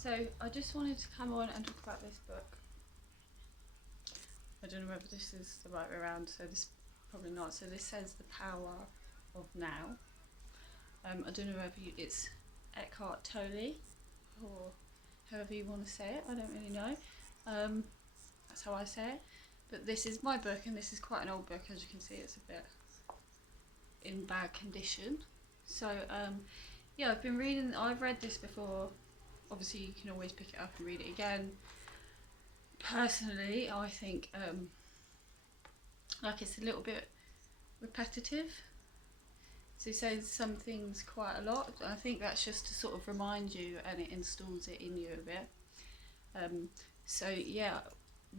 So I just wanted to come on and talk about this book. I don't know whether this is the right way around, so this probably not. So this says The Power of Now. I don't know whether it's Eckhart Tolle or however you want to say it. I don't really know. That's how I say it. But this is my book, and this is quite an old book. As you can see, it's a bit in bad condition. So yeah, I've been reading. I've read this before. Obviously, you can always pick it up and read it again. Personally, I think like it's a little bit repetitive. So he says some things quite a lot. I think that's just to sort of remind you, and it installs it in you a bit. So yeah,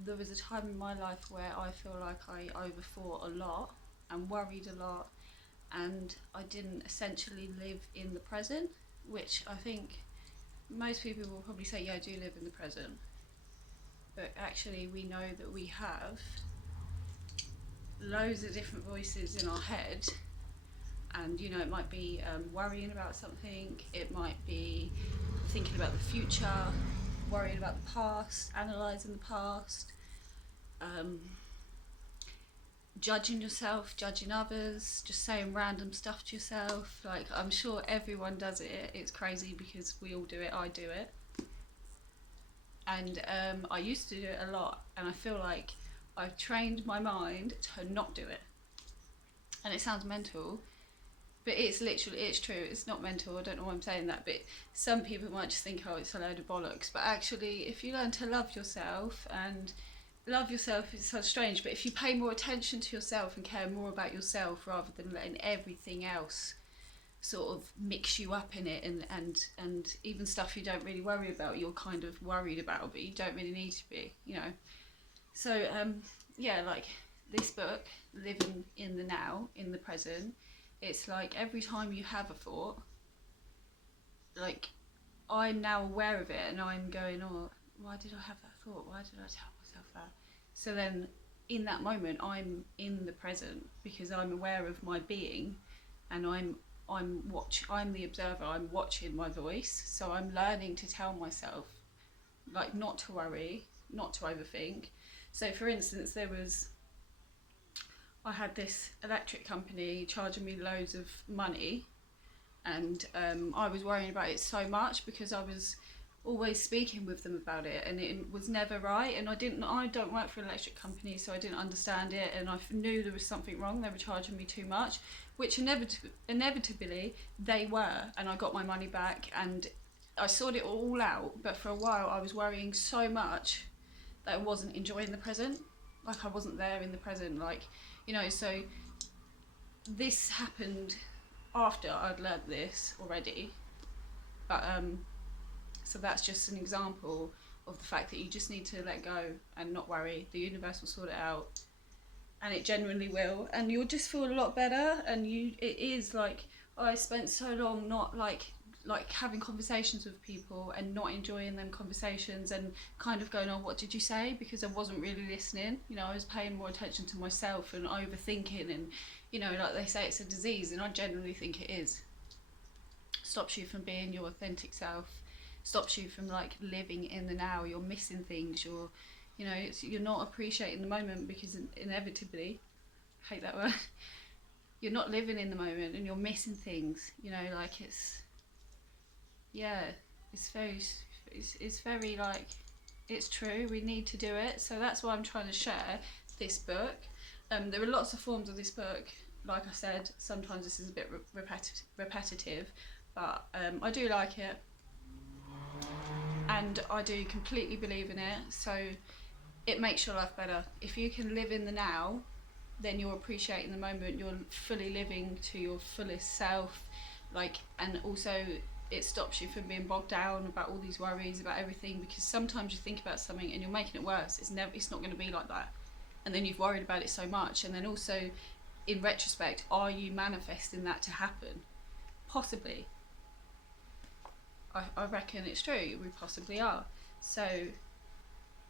there was a time in my life where I feel like I overthought a lot and worried a lot, and I didn't essentially live in the present, which I think most people will probably say, yeah, I do live in the present. But actually we know that we have loads of different voices in our head, and you know, it might be worrying about something, it might be thinking about the future, worrying about the past, analysing the past, judging yourself, judging others, just saying random stuff to yourself. Like, I'm sure everyone does it. It's crazy because we all do it. I do it. And I used to do it a lot, and I feel like I've trained my mind to not do it. And it sounds mental, but it's literally, it's true. It's not mental. I don't know why I'm saying that, but some people might just think, oh, it's a load of bollocks. But actually, if you learn to love yourself, and love yourself, it sounds strange, but if you pay more attention to yourself and care more about yourself rather than letting everything else sort of mix you up in it, and even stuff you don't really worry about, you're kind of worried about, but you don't really need to be, you know. So yeah, like this book, Living in the Now, in the Present, it's like every time you have a thought, like I'm now aware of it, and I'm going, oh, why did I have that thought? Why did I tell myself that? So then in that moment I'm in the present because I'm aware of my being, and I'm the observer. I'm watching my voice, so I'm learning to tell myself, like, not to worry, not to overthink. So for instance, I had this electric company charging me loads of money, and I was worrying about it so much because I was always speaking with them about it, and it was never right. And I don't work for an electric company, so I didn't understand it, and I knew there was something wrong. They were charging me too much, which inevitably they were, and I got my money back, and I sorted it all out. But for a while I was worrying so much that I wasn't enjoying the present, like I wasn't there in the present, like, you know. So this happened after I'd learnt this already, but so that's just an example of the fact that you just need to let go and not worry. The universe will sort it out, and it genuinely will, and you'll just feel a lot better. And it is like, oh, I spent so long not like having conversations with people and not enjoying them conversations, and kind of going, oh, what did you say? Because I wasn't really listening. You know, I was paying more attention to myself and overthinking, and you know, like they say, it's a disease, and I genuinely think it is. Stops you from being your authentic self, stops you from like living in the now. You're missing things, you know, you're not appreciating the moment because inevitably, I hate that word, you're not living in the moment and you're missing things, you know. Like, it's, yeah, it's very like, it's true, we need to do it. So that's why I'm trying to share this book. There are lots of forms of this book. Like I said, sometimes this is a bit repetitive, but I do like it, and I do completely believe in it. So it makes your life better. If you can live in the now, then you're appreciating the moment, you're fully living to your fullest self, like, and also it stops you from being bogged down about all these worries about everything, because sometimes you think about something and you're making it worse. It's not going to be like that, and then you've worried about it so much. And then also, in retrospect, are you manifesting that to happen? Possibly. I reckon it's true, we possibly are. So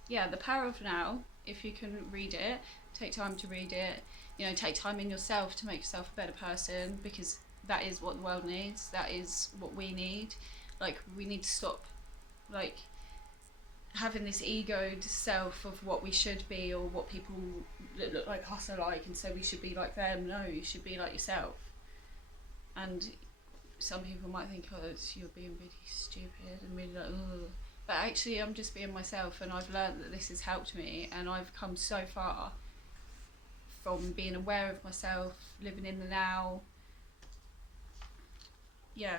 yeah, The Power of Now, if you can read it, take time to read it, you know, take time in yourself to make yourself a better person, because that is what the world needs, that is what we need. Like, we need to stop like having this egoed self of what we should be or what people that look like us are like, and so we should be like them. No, you should be like yourself. And some people might think, oh, you're being really stupid and really like, ugh. But actually, I'm just being myself, and I've learned that this has helped me, and I've come so far from being aware of myself, living in the now. Yeah,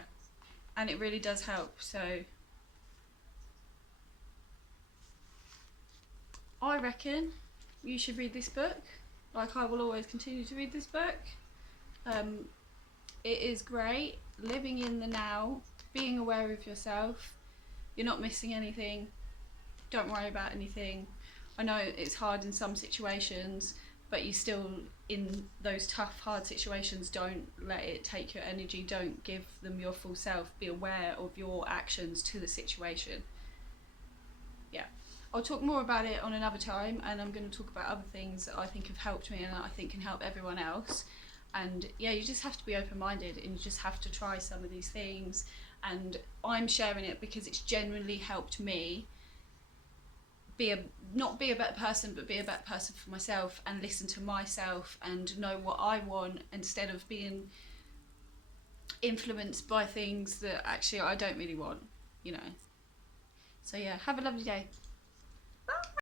and it really does help. So I reckon you should read this book. Like, I will always continue to read this book. It is great. Living in the now, being aware of yourself. You're not missing anything. Don't worry about anything. I know it's hard in some situations, but you still, in those tough, hard situations, don't let it take your energy. Don't give them your full self. Be aware of your actions to the situation. Yeah. I'll talk more about it on another time, and I'm going to talk about other things that I think have helped me and that I think can help everyone else. And yeah, you just have to be open-minded, and you just have to try some of these things. And I'm sharing it because it's genuinely helped me not be a better person, but be a better person for myself, and listen to myself and know what I want, instead of being influenced by things that actually I don't really want, you know. So yeah, have a lovely day.